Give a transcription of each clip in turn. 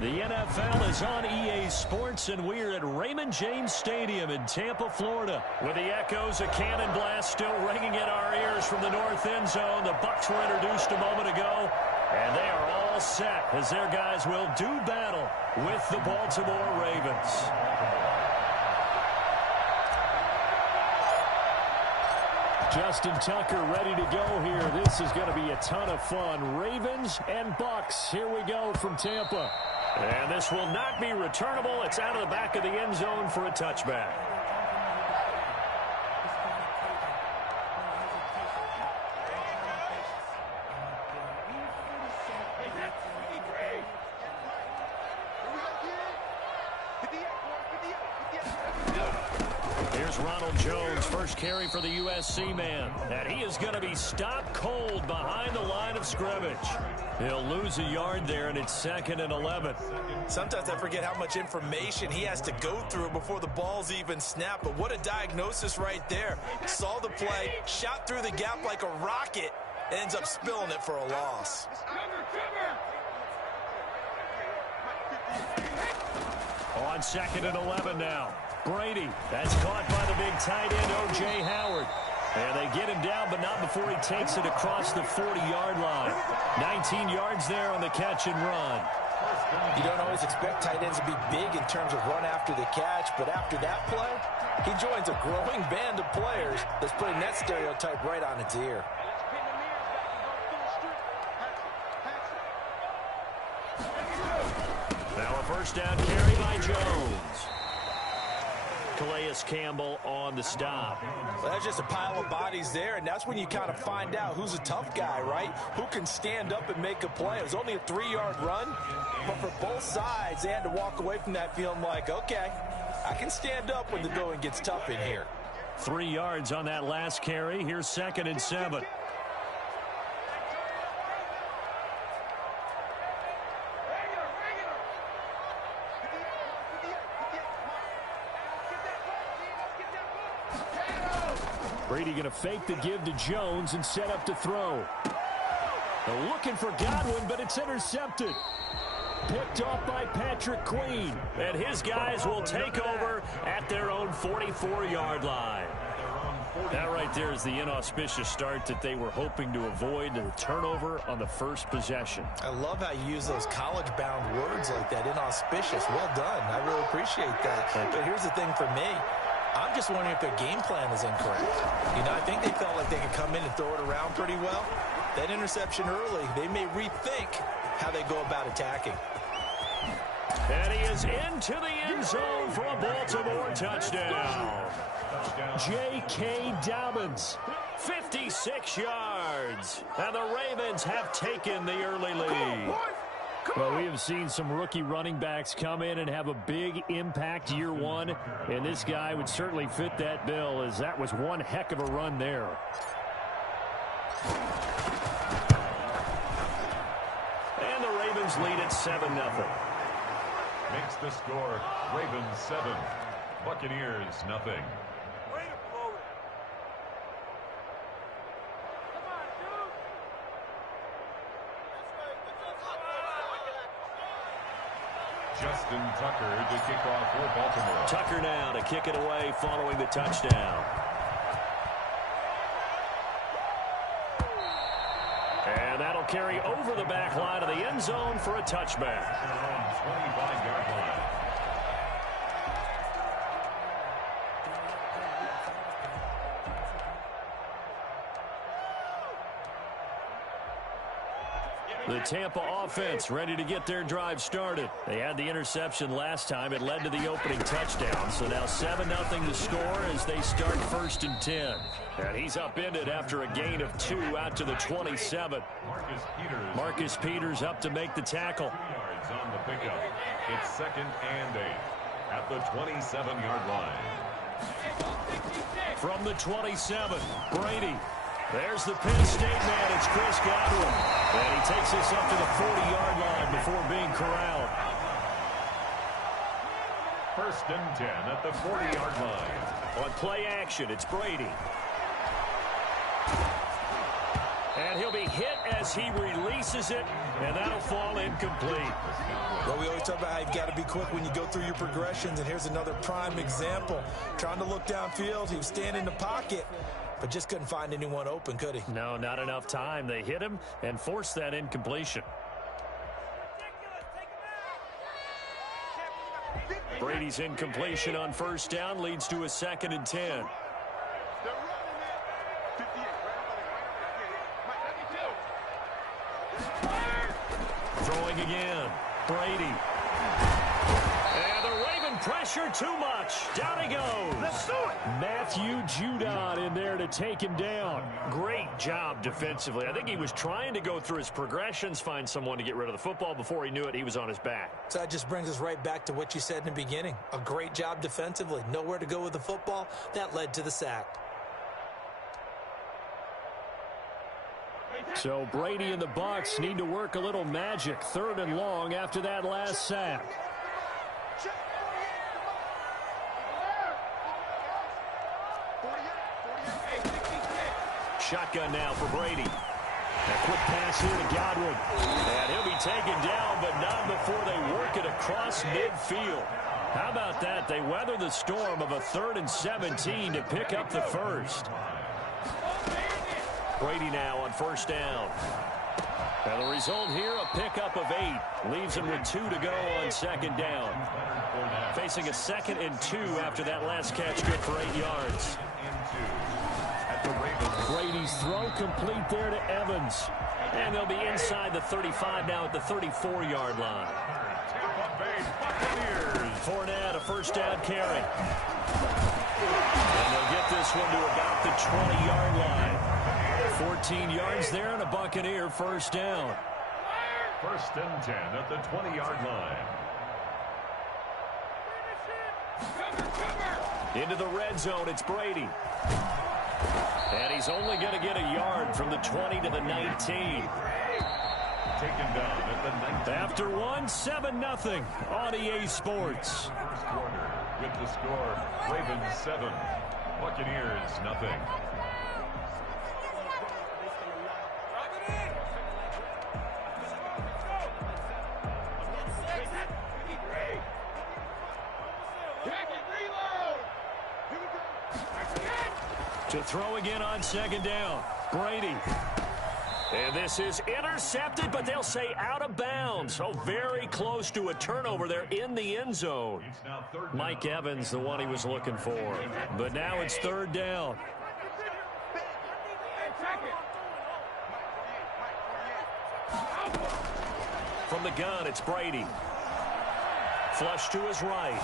The NFL is on EA Sports, and we're at Raymond James Stadium in Tampa, Florida. With the echoes of cannon blast still ringing in our ears from the north end zone, the Bucs were introduced a moment ago, and they are all set as their guys will do battle with the Baltimore Ravens. Justin Tucker ready to go here. This is going to be a ton of fun. Ravens and Bucs. Here we go from Tampa. And this will not be returnable. It's out of the back of the end zone for a touchback. Here's Ronald Jones, first carry for the USC man. And he is going to be stopped cold behind the line of scrimmage. He'll lose a yard there, and it's 2nd and 11. Sometimes I forget how much information he has to go through before the ball's even snapped. But what a diagnosis right there. Saw the play, shot through the gap like a rocket, ends up spilling it for a loss. On 2nd and 11 now. Brady, that's caught by the big tight end, O.J. Howard. And they get him down, but not before he takes it across the 40-yard line. 19 yards there on the catch and run. You don't always expect tight ends to be big in terms of run after the catch, but after that play, he joins a growing band of players that's putting that stereotype right on its ear. Now a first down carry by Jones. Calais Campbell on the stop. Well, that's just a pile of bodies there, and that's when you kind of find out who's a tough guy, right? Who can stand up and make a play. It was only a 3-yard run, but for both sides, they had to walk away from that feeling like, okay, I can stand up when the going gets tough in here. 3 yards on that last carry. Here's 2nd and 7. Brady going to fake the give to Jones and set up to throw. They're looking for Godwin, but it's intercepted. Picked off by Patrick Queen. And his guys will take over at their own 44-yard line. That right there is the inauspicious start that they were hoping to avoid, the turnover on the first possession. I love how you use those college-bound words like that, inauspicious. Well done. I really appreciate that. But here's the thing for me. I'm just wondering if their game plan is incorrect. You know, I think they felt like they could come in and throw it around pretty well. That interception early, they may rethink how they go about attacking. And he is into the end zone for a Baltimore touchdown. J.K. Dobbins, 56 yards. And the Ravens have taken the early lead. Well, we have seen some rookie running backs come in and have a big impact year one, and this guy would certainly fit that bill, as that was one heck of a run there. And the Ravens lead at 7-0. Makes the score Ravens 7, Buccaneers nothing. Justin Tucker to kick off for Baltimore. Tucker now to kick it away following the touchdown. And that'll carry over the back line of the end zone for a touchback. 25-yard line. The Tampa offense ready to get their drive started. They had the interception last time. It led to the opening touchdown. So now 7-0 to score as they start 1st and 10. And he's upended after a gain of 2 out to the 27. Marcus Peters up to make the tackle. 3 yards on the pickup. It's 2nd and 8 at the 27-yard line. From the 27, Brady. There's the Penn State man. It's Chris Godwin. And he takes us up to the 40-yard line before being corralled. 1st and 10 at the 40-yard line. On play action, it's Brady. And he'll be hit as he releases it, and that'll fall incomplete. Well, we always talk about how you've got to be quick when you go through your progressions, and here's another prime example. Trying to look downfield, he was standing in the pocket, but just couldn't find anyone open, could he? No, not enough time. They hit him and forced that incompletion. Brady's incompletion on first down leads to a 2nd and 10. Throwing again. Brady. And the Raven pressure too much. Down he goes. Let's do it. Matthew Judon in there to take him down. Great job defensively. I think he was trying to go through his progressions, find someone to get rid of the football. Before he knew it, he was on his back. So that just brings us right back to what you said in the beginning. A great job defensively. Nowhere to go with the football. That led to the sack. So Brady and the Bucs need to work a little magic. 3rd and long after that last sack. Shotgun now for Brady. A quick pass here to Godwin. And he'll be taken down, but not before they work it across midfield. How about that? They weather the storm of a 3rd and 17 to pick up the first. Brady now on first down. And the result here, a pickup of 8. Leaves him with 2 to go on 2nd down. Facing a 2nd and 2 after that last catch, good for 8 yards. Brady's throw complete there to Evans. And they'll be inside the 35 now at the 34-yard line. Fournette, a first down carry. And they'll get this one to about the 20-yard line. 14 yards there and a Buccaneer first down. 1st and 10 at the 20-yard line. Into the red zone, it's Brady. And he's only going to get a yard from the 20 to the 19. Taken down at the 19. After one, 7-0 on EA Sports. First quarter with the score, Ravens 7, Buccaneers nothing. To throw again on 2nd down. Brady. And this is intercepted, but they'll say out of bounds. So very close to a turnover there in the end zone. Mike Evans, the one he was looking for. But now it's 3rd down. From the gun, it's Brady. Flush to his right.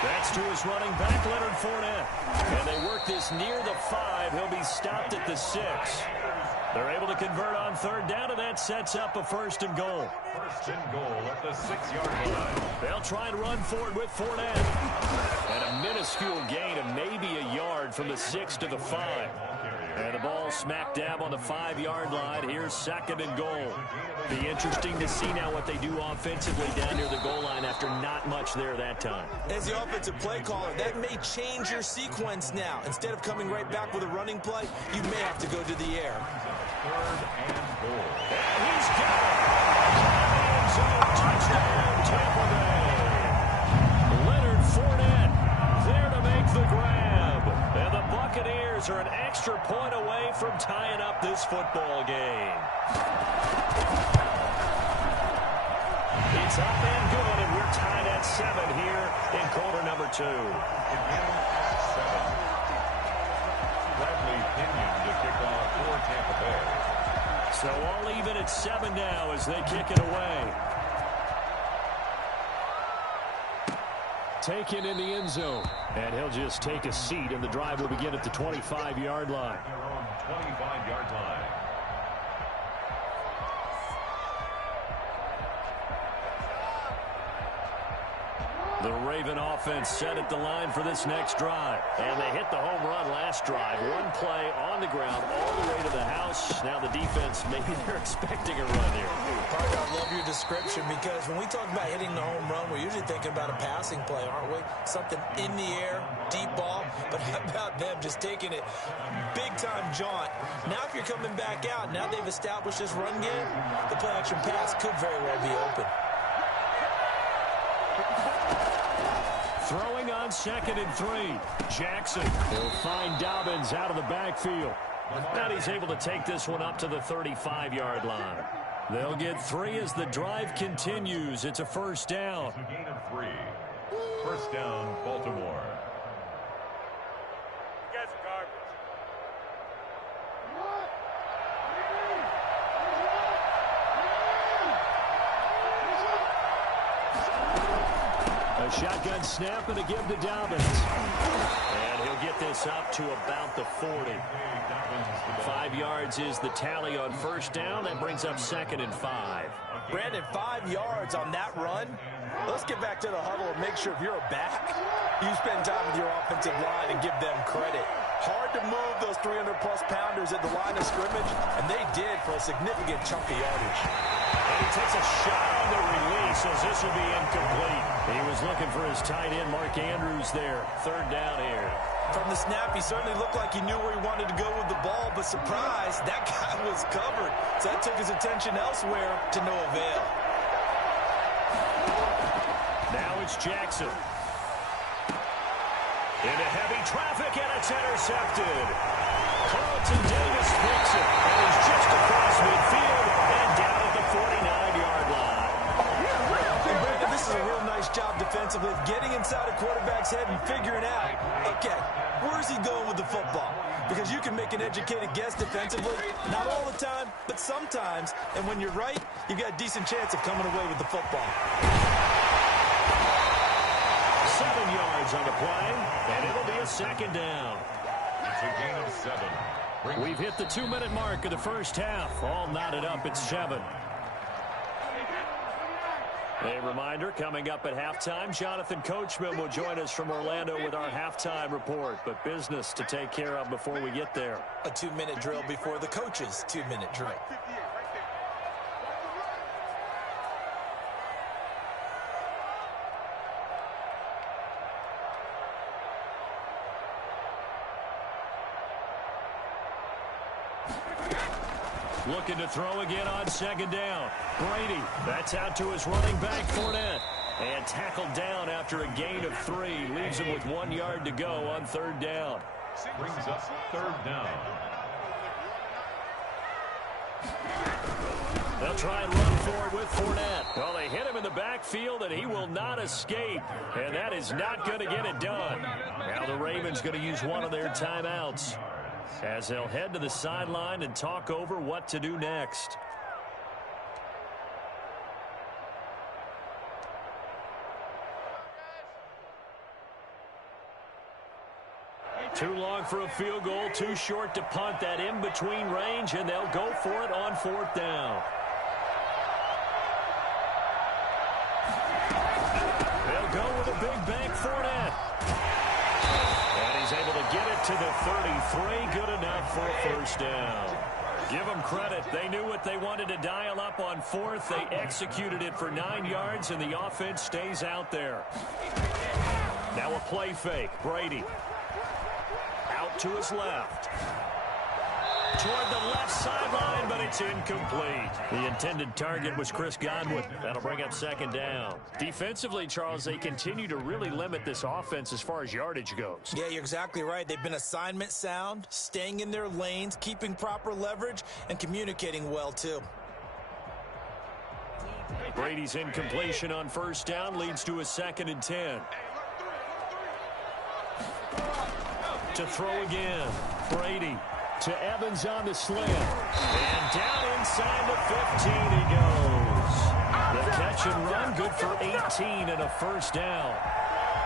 That's to his running back, Leonard Fournette. And they work this near the 5. He'll be stopped at the 6. They're able to convert on 3rd down, and that sets up a 1st and goal. 1st and goal at the 6-yard line. They'll try and run for it with Fournette. And a minuscule gain of maybe a yard from the 6 to the 5. And the ball smack dab on the 5-yard line. Here's 2nd and goal. Be interesting to see now what they do offensively down near the goal line after not much there that time. As the offensive play caller, that may change your sequence now. Instead of coming right back with a running play, you may have to go to the air. 3rd and goal. And he's got it. End zone touchdown, Tampa Bay. Leonard Fournette there to make the grab. And the Buccaneers are an extra point away from tying up this football game. It's up and good, and we're tied at 7 here in quarter number 2. Again at 7. Bradley Pinion to kick off for Tampa Bay. So all even at 7 now as they kick it away. Taken in the end zone. And he'll just take a seat, and the drive will begin at the 25-yard line. Their own 25-yard line. The Raven offense set at the line for this next drive. And they hit the home run last drive. One play on the ground all the way to the house. Now the defense, maybe they're expecting a run here. Parker, I love your description, because when we talk about hitting the home run, we're usually thinking about a passing play, aren't we? Something in the air, deep ball. But how about them just taking it big-time jaunt? Now if you're coming back out, now they've established this run game, the play-action pass could very well be open. Throwing on 2nd and 3. Jackson will find Dobbins out of the backfield. And he's able to take this one up to the 35-yard line. They'll get 3 as the drive continues. It's a first down. It's a gain of 3. First down, Baltimore. You guys are garbage. A shotgun snap and a give to Dobbins. And he'll get this up to about the 40. 5 yards is the tally on first down. That brings up 2nd and 5. Brandon, 5 yards on that run. Let's get back to the huddle and make sure if you're a back, you spend time with your offensive line and give them credit. Hard to move those 300-plus pounders at the line of scrimmage, and they did for a significant chunk of yardage. And he takes a shot on the release as this will be incomplete. He was looking for his tight end, Mark Andrews, there. 3rd down here. From the snap, he certainly looked like he knew where he wanted to go with the ball, but surprise, that guy was covered. So that took his attention elsewhere to no avail. Now it's Jackson. Into heavy traffic, and it's intercepted. Carlton Davis picks it, and he's just across midfield and down at the 49-yard line. And Brandon, this is a real nice job defensively of getting inside a quarterback's head and figuring out, okay, where's he going with the football? Because you can make an educated guess defensively, not all the time, but sometimes. And when you're right, you've got a decent chance of coming away with the football. 7 yards on the play, and it'll be a 2nd down. It's a gain of 7. We've hit the 2-minute mark of the first half. All knotted up at 7. A reminder, coming up at halftime, Jonathan Coachman will join us from Orlando with our halftime report. But business to take care of before we get there. A 2-minute drill before the coach's 2-minute drill. Looking to throw again on 2nd down. Brady, that's out to his running back, Fournette. And tackled down after a gain of 3. Leaves him with 1 yard to go on 3rd down. Brings us 3rd down. They'll try and run for it with Fournette. Well, they hit him in the backfield, and he will not escape. And that is not going to get it done. Now the Ravens going to use one of their timeouts, as they'll head to the sideline and talk over what to do next. Too long for a field goal, too short to punt. That in-between range, and they'll go for it on 4th down. They'll go with a big bank Fournette. And he's able to get it to the 33. Good enough for a first down. Give them credit. They knew what they wanted to dial up on 4th. They executed it for 9 yards, and the offense stays out there. Now a play fake. Brady. Out to his left. Toward the left sideline, but it's incomplete. The intended target was Chris Godwin. That'll bring up 2nd down. Defensively, Charles, they continue to really limit this offense as far as yardage goes. Yeah, you're exactly right. They've been assignment sound, staying in their lanes, keeping proper leverage, and communicating well, too. Brady's incompletion on 1st down leads to a 2nd and 10. To throw again. Brady to Evans on the slant. And down inside the 15 he goes. The catch and run, good for 18 and a first down.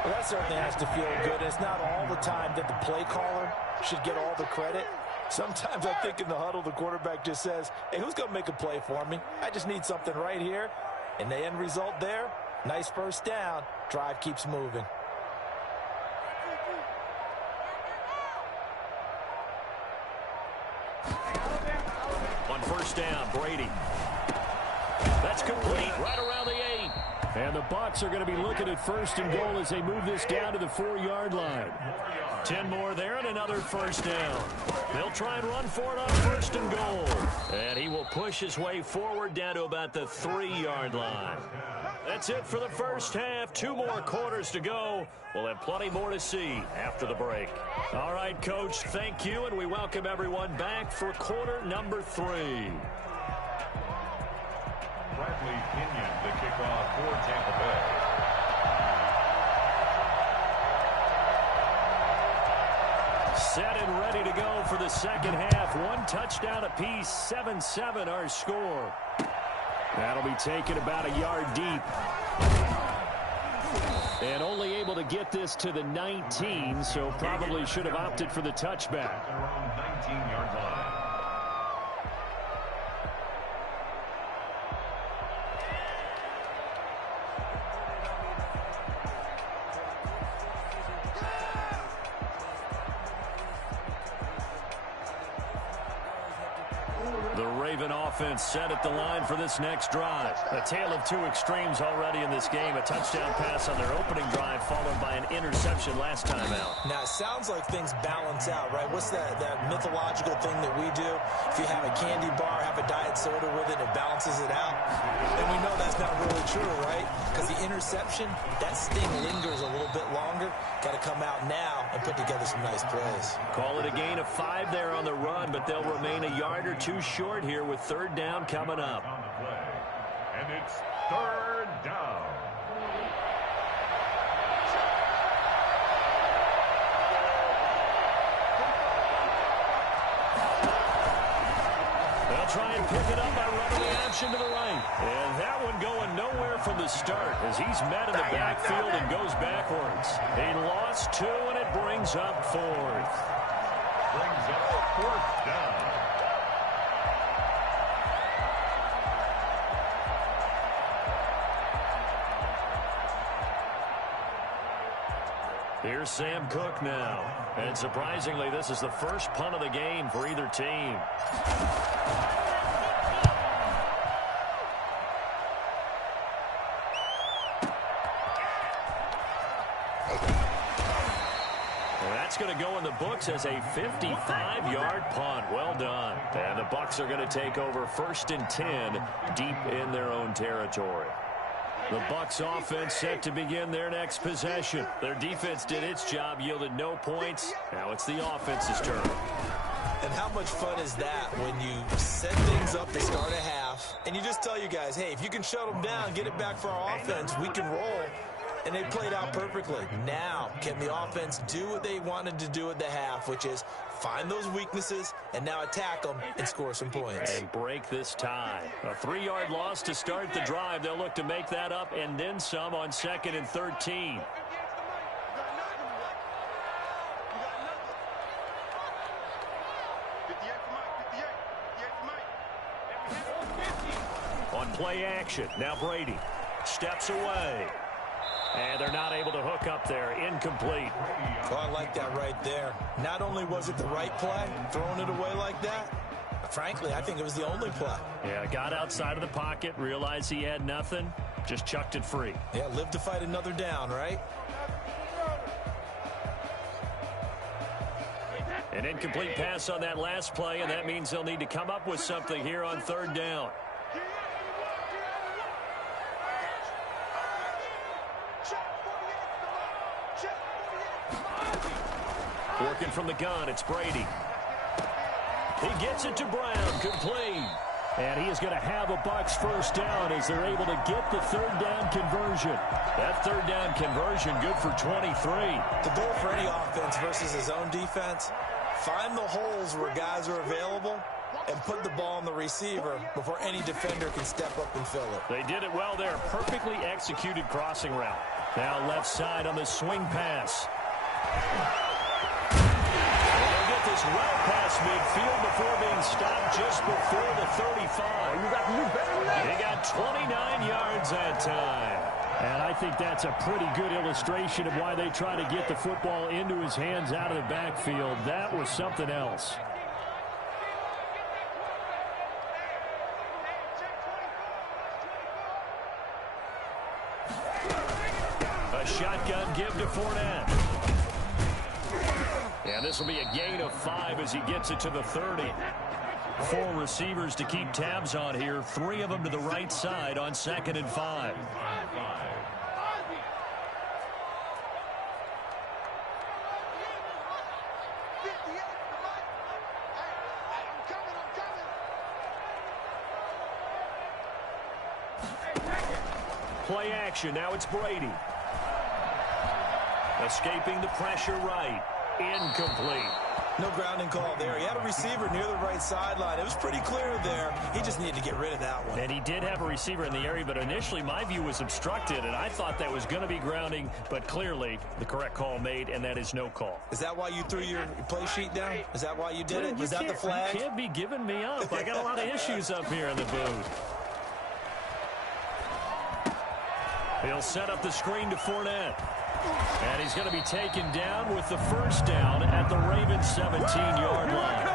Well, that certainly has to feel good. It's not all the time that the play caller should get all the credit. Sometimes I think in the huddle, the quarterback just says, hey, who's going to make a play for me? I just need something right here. And the end result there, nice first down. Drive keeps moving. On 1st down, Brady. That's complete right around the 8. And the Bucs are going to be looking at first and goal as they move this down to the 4-yard line. 10 more there and another first down. They'll try and run for it on first and goal. And he will push his way forward down to about the 3-yard line. That's it for the first half. 2 more quarters to go. We'll have plenty more to see after the break. All right, Coach, thank you, and we welcome everyone back for quarter number 3. Bradley Pinion, the kickoff for Tampa Bay. Set and ready to go for the second half. 1 touchdown apiece, 7-7 our score. That'll be taken about a yard deep. And only able to get this to the 19, so probably should have opted for the touchback. Their own 19-yard line. Offense set at the line for this next drive. A tale of 2 extremes already in this game. A touchdown pass on their opening drive followed by an interception last time out. Now, it sounds like things balance out, right? What's that mythological thing that we do? If you have a candy bar, have a diet soda with it, it balances it out. And we know that's not really true, right? Because the interception, that sting lingers a little bit longer. Got to come out now and put together some nice plays. Call it a gain of 5 there on the run, but they'll remain a yard or 2 short here with third down coming up. On the play. And it's third down. They'll try and pick it up by running the option to the right. And that one going nowhere from the start as he's met in the backfield and goes backwards. He lost 2, and it brings up 4th. Brings up 4th down. Here's Sam Cook now. And surprisingly, this is the first punt of the game for either team. That's going to go in the books as a 55-yard punt. Well done. And the Bucs are going to take over 1st and 10 deep in their own territory. The Bucs offense set to begin their next possession. Their defense did its job, yielded no points. Now it's the offense's turn. And how much fun is that when you set things up to start a half, and you just tell you guys, hey, if you can shut them down, get it back for our offense, we can roll. And they played out perfectly. Now, can the offense do what they wanted to do at the half, which is find those weaknesses and now attack them and score some points. And break this tie. A 3-yard loss to start the drive. They'll look to make that up and then some on 2nd and 13. On play action, now Brady steps away. And they're not able to hook up there. Incomplete. Oh, I like that right there. Not only was it the right play, throwing it away like that, but frankly, I think it was the only play. Yeah, got outside of the pocket, realized he had nothing, just chucked it free. Yeah, live to fight another down, right? An incomplete pass on that last play, and that means they'll need to come up with something here on 3rd down. Working from the gun, it's Brady. He gets it to Brown, complete. And he is going to have a Bucs first down as they're able to get the 3rd down conversion. That 3rd down conversion good for 23. The goal for any offense versus his own defense, find the holes where guys are available and put the ball on the receiver before any defender can step up and fill it. They did it well there. Perfectly executed crossing route. Now left side on the swing pass. This well past midfield before being stopped just before the 35. You got to do better than that. He got 29 yards that time. And I think that's a pretty good illustration of why they try to get the football into his hands out of the backfield. That was something else. A shotgun give to Fournette. And this will be a gain of 5 as he gets it to the 30. 4 receivers to keep tabs on here. 3 of them to the right side on 2nd and 5. Play action. Now it's Brady. Escaping the pressure right. Incomplete. No grounding call there. He had a receiver near the right sideline. It was pretty clear there. He just needed to get rid of that one. And he did have a receiver in the area, but initially my view was obstructed, and I thought that was going to be grounding, but clearly the correct call made, and that is no call. Is that why you threw your play sheet down? Is that why you did it? Was that the flag? You can't be giving me up. I got a lot of issues up here in the booth. He'll set up the screen to Fournette. And he's going to be taken down with the first down at the Ravens' 17-yard line.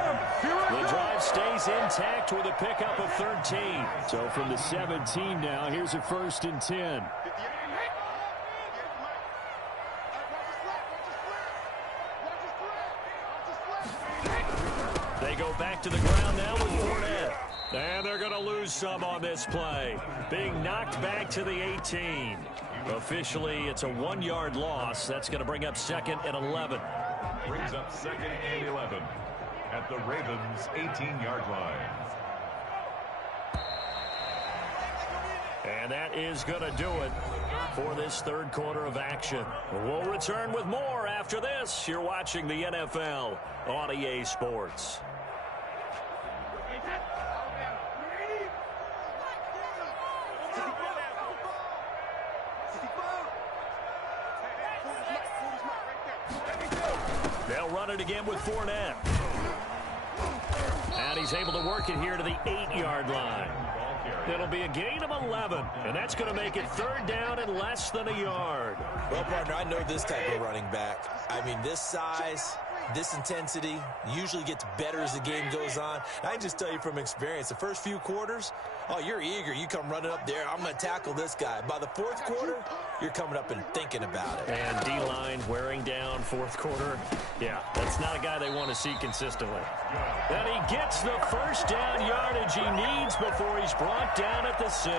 The drive stays intact with a pickup of 13. So from the 17 now, here's a 1st and 10. They go back to the ground now with Fournette. And they're going to lose some on this play. Being knocked back to the 18. Officially, it's a 1-yard loss. That's going to bring up 2nd and 11. Brings up 2nd and 11 at the Ravens' 18-yard line. And that is going to do it for this 3rd quarter of action. We'll return with more after this. You're watching the NFL on EA Sports. They'll run it again with Fournette. And he's able to work it here to the 8-yard line. It'll be a gain of 11, and that's going to make it 3rd down and less than a yard. Well, partner, I know this type of running back. I mean, this size, this intensity usually gets better as the game goes on. And I can just tell you from experience, the first few quarters, oh, you're eager. You come running up there, I'm going to tackle this guy. By the 4th quarter, you're coming up and thinking about it. And D-line wearing down 4th quarter. Yeah, that's not a guy they want to see consistently. And he gets the first down yardage he needs before he's brought down at the 6.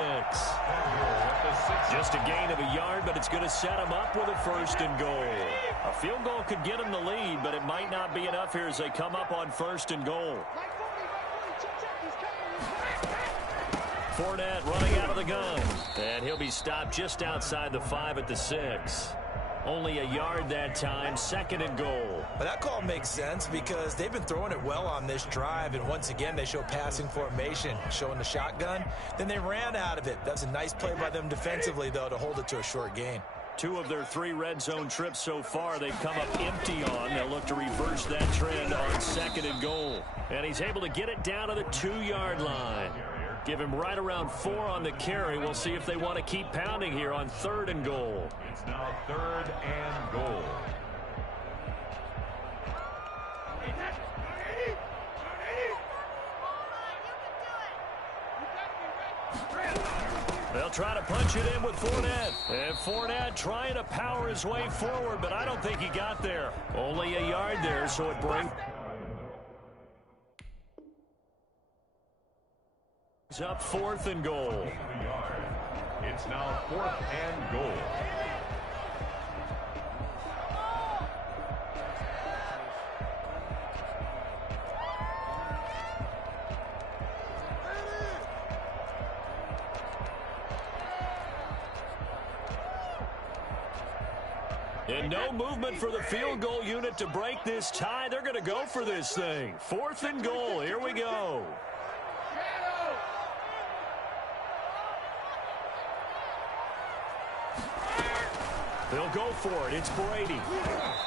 Just a gain of a yard, but it's going to set him up with a 1st and goal. A field goal could get him the lead, but it might not be enough here as they come up on 1st and goal. Fournette running out of the gun. And he'll be stopped just outside the 5 at the 6. Only a yard that time, 2nd and goal. But that call makes sense because they've been throwing it well on this drive, and once again they show passing formation, showing the shotgun. Then they ran out of it. That's a nice play by them defensively, though, to hold it to a short gain. 2 of their 3 red zone trips so far they've come up empty on. They'll look to reverse that trend on 2nd and goal. And he's able to get it down to the 2-yard line. Give him right around 4 on the carry. We'll see if they want to keep pounding here on 3rd and goal. It's now 3rd and goal. They'll try to punch it in with Fournette. And Fournette trying to power his way forward, but I don't think he got there. Only a yard there, so it brings up 4th and goal. It's now 4th and goal. And no movement for the field goal unit to break this tie. They're going to go for this thing. 4th and goal. Here we go. They'll go for it. It's Brady.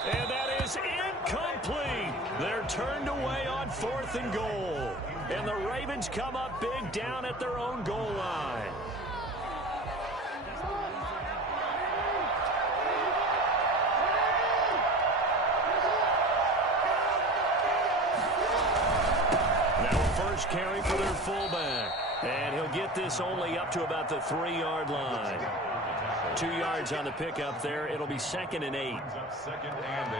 And that is incomplete. They're turned away on 4th and goal. And the Ravens come up big down at their own goal line. Now a first carry for their fullback. And he'll get this only up to about the 3-yard line. 2 yards on the pickup there. It'll be 2nd and 8. Second and 8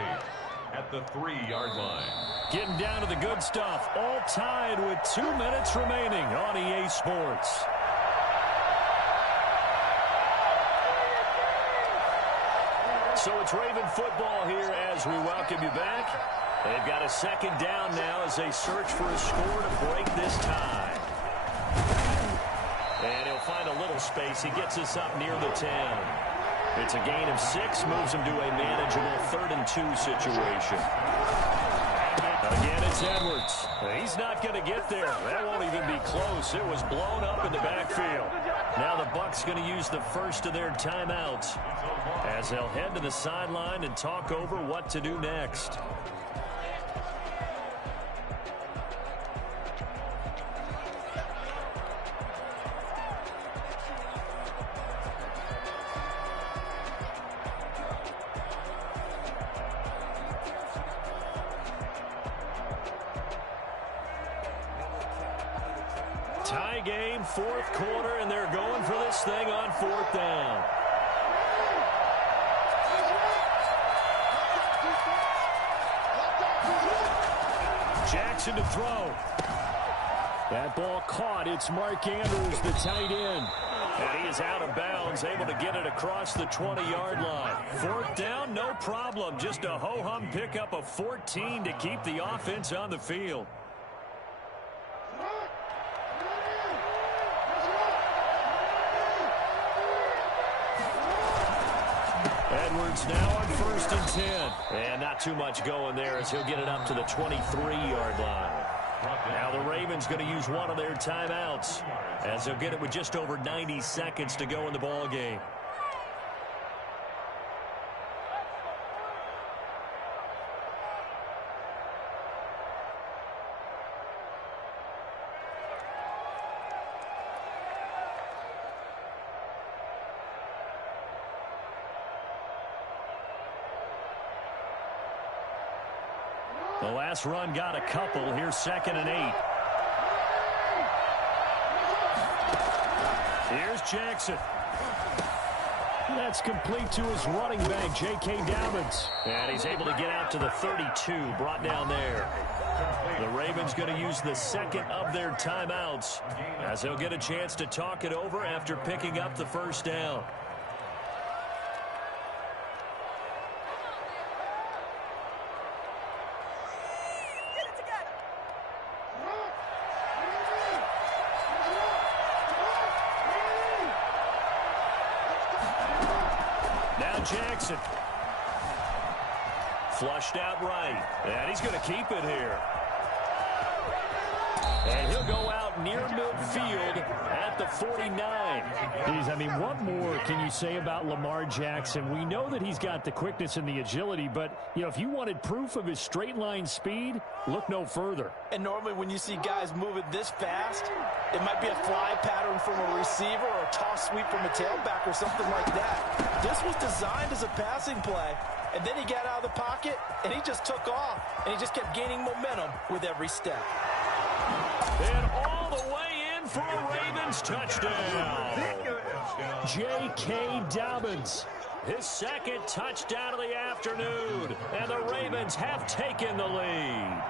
at the 3-yard line. Getting down to the good stuff. All tied with 2 minutes remaining on EA Sports. So it's Raven football here as we welcome you back. They've got a 2nd down now as they search for a score to break this tie. And he'll find a little space. He gets us up near the 10. It's a gain of 6, moves him to a manageable 3rd and 2 situation. Again, it's Edwards. He's not going to get there. That won't even be close. It was blown up in the backfield. Now the Bucs going to use the first of their timeouts as they'll head to the sideline and talk over what to do next. Tie game, 4th quarter, and they're going for this thing on 4th down. Jackson to throw. That ball caught. It's Mark Andrews, the tight end. And he is out of bounds, able to get it across the 20-yard line. 4th down, no problem. Just a ho-hum pickup of 14 to keep the offense on the field. Edwards now on 1st and 10. And not too much going there as he'll get it up to the 23-yard line. Now the Ravens going to use one of their timeouts as they'll get it with just over 90 seconds to go in the ball game. The last run got a couple. Here's 2nd and 8. Here's Jackson. That's complete to his running back, J.K. Dobbins. And he's able to get out to the 32, brought down there. The Ravens going to use the 2nd of their timeouts as they'll get a chance to talk it over after picking up the 1st down. Jackson. Flushed out right. And he's going to keep it here. And he'll go out near midfield at the 49. I mean, what more can you say about Lamar Jackson? We know that he's got the quickness and the agility, but, you know, if you wanted proof of his straight line speed, look no further. And normally when you see guys moving this fast, it might be a fly pattern from a receiver or a toss sweep from a tailback or something like that. This was designed as a passing play, and then he got out of the pocket, and he just took off, and he just kept gaining momentum with every step. And all the way in for a Ravens touchdown. J.K. Dobbins, his 2nd touchdown of the afternoon, and the Ravens have taken the lead.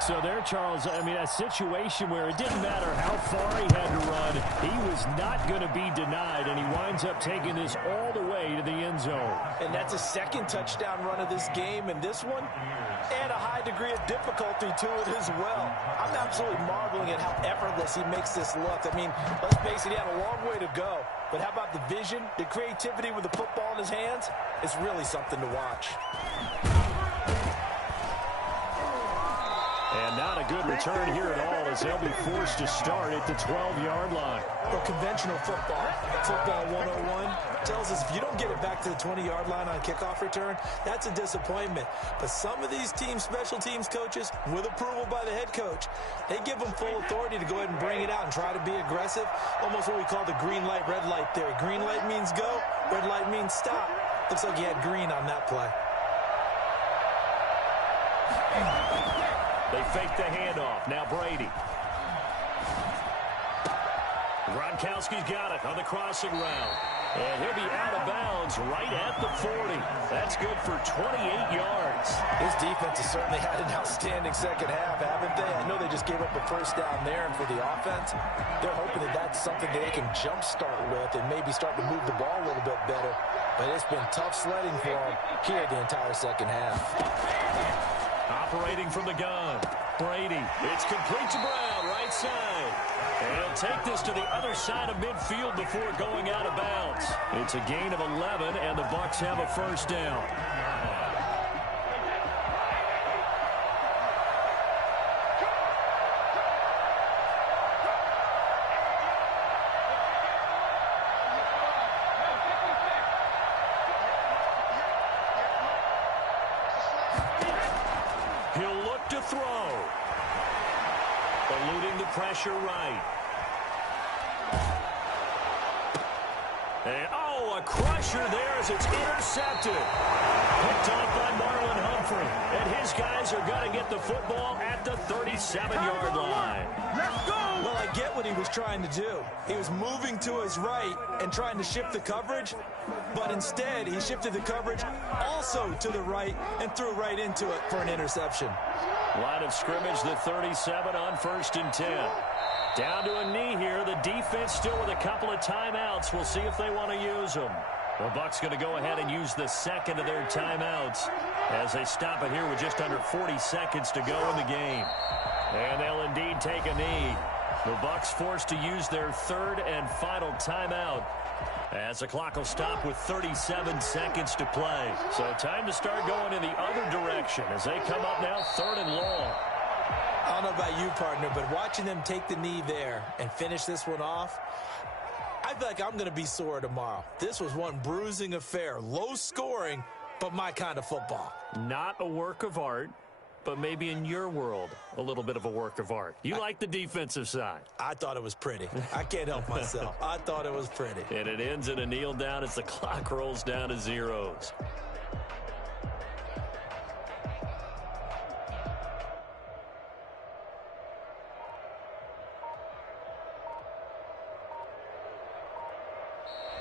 So there, Charles, I mean, a situation where it didn't matter how far he had to run, he was not going to be denied, and he winds up taking this all the way to the end zone. And that's a 2nd touchdown run of this game, and this one, and a high degree of difficulty to it as well. I'm absolutely marveling at how effortless he makes this look. I mean, let's face it, he had a long way to go. But how about the vision, the creativity with the football in his hands? It's really something to watch. And not a good return here at all as they'll be forced to start at the 12-yard line. Well, conventional football 101, tells us if you don't get it back to the 20-yard line on kickoff return, that's a disappointment. But some of these special teams coaches, with approval by the head coach, they give them full authority to go ahead and bring it out and try to be aggressive. Almost what we call the green light, red light theory. Green light means go, red light means stop. Looks like he had green on that play. They fake the handoff. Now Brady. Gronkowski's got it on the crossing route. And he'll be out of bounds right at the 40. That's good for 28 yards. This defense has certainly had an outstanding second half, haven't they? I know they just gave up a first down there, and for the offense, they're hoping that that's something that they can jumpstart with and maybe start to move the ball a little bit better. But it's been tough sledding for them here the entire second half. Operating from the gun, Brady. It's complete to Brown, right side. And he'll take this to the other side of midfield before going out of bounds. It's a gain of 11, and the Bucs have a first down. He'll look to throw. Eluding the pressure right. And, a crusher there as it's intercepted. Picked off by Marlon Humphrey. And his guys are going to get the football at the 37-yard line. Let's go! Well, I get what he was trying to do. He was moving to his right and trying to shift the coverage, but instead he shifted the coverage also to the right and threw right into it for an interception. Line of scrimmage, the 37 on 1st and 10. Down to a knee here. The defense still with a couple of timeouts. We'll see if they want to use them. The Bucs going to go ahead and use the second of their timeouts as they stop it here with just under 40 seconds to go in the game. And they'll indeed take a knee. The Bucs forced to use their third and final timeout as the clock will stop with 37 seconds to play. So time to start going in the other direction as they come up now 3rd and long. I don't know about you, partner, but watching them take the knee there and finish this one off, I feel like I'm going to be sore tomorrow. This was one bruising affair. Low scoring, but my kind of football. Not a work of art, but maybe in your world, a little bit of a work of art. You like the defensive side. I thought it was pretty. I can't help myself. I thought it was pretty. And it ends in a kneel down as the clock rolls down to zeros.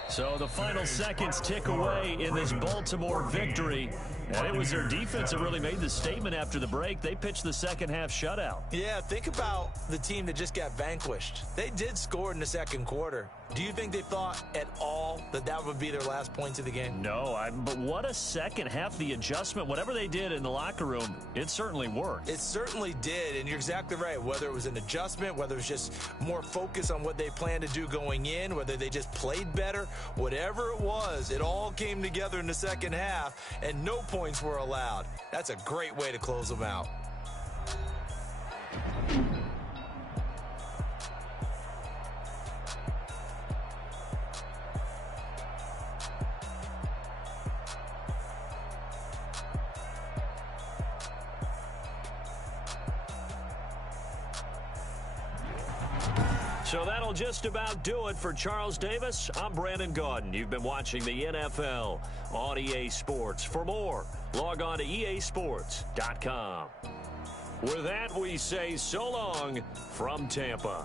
So the final seconds tick away in this Baltimore victory. And it was their defense that really made the statement after the break. They pitched the second half shutout. Yeah, think about the team that just got vanquished. They did score in the second quarter. Do you think they thought at all that that would be their last points of the game? No, but what a second half. The adjustment, whatever they did in the locker room, it certainly worked. It certainly did, and you're exactly right. Whether it was an adjustment, whether it was just more focus on what they planned to do going in, whether they just played better, whatever it was, it all came together in the second half, and no points were allowed. That's a great way to close them out. So that'll just about do it for Charles Davis. I'm Brandon Gaudin. You've been watching the NFL on EA Sports. For more, log on to easports.com. With that, we say so long from Tampa.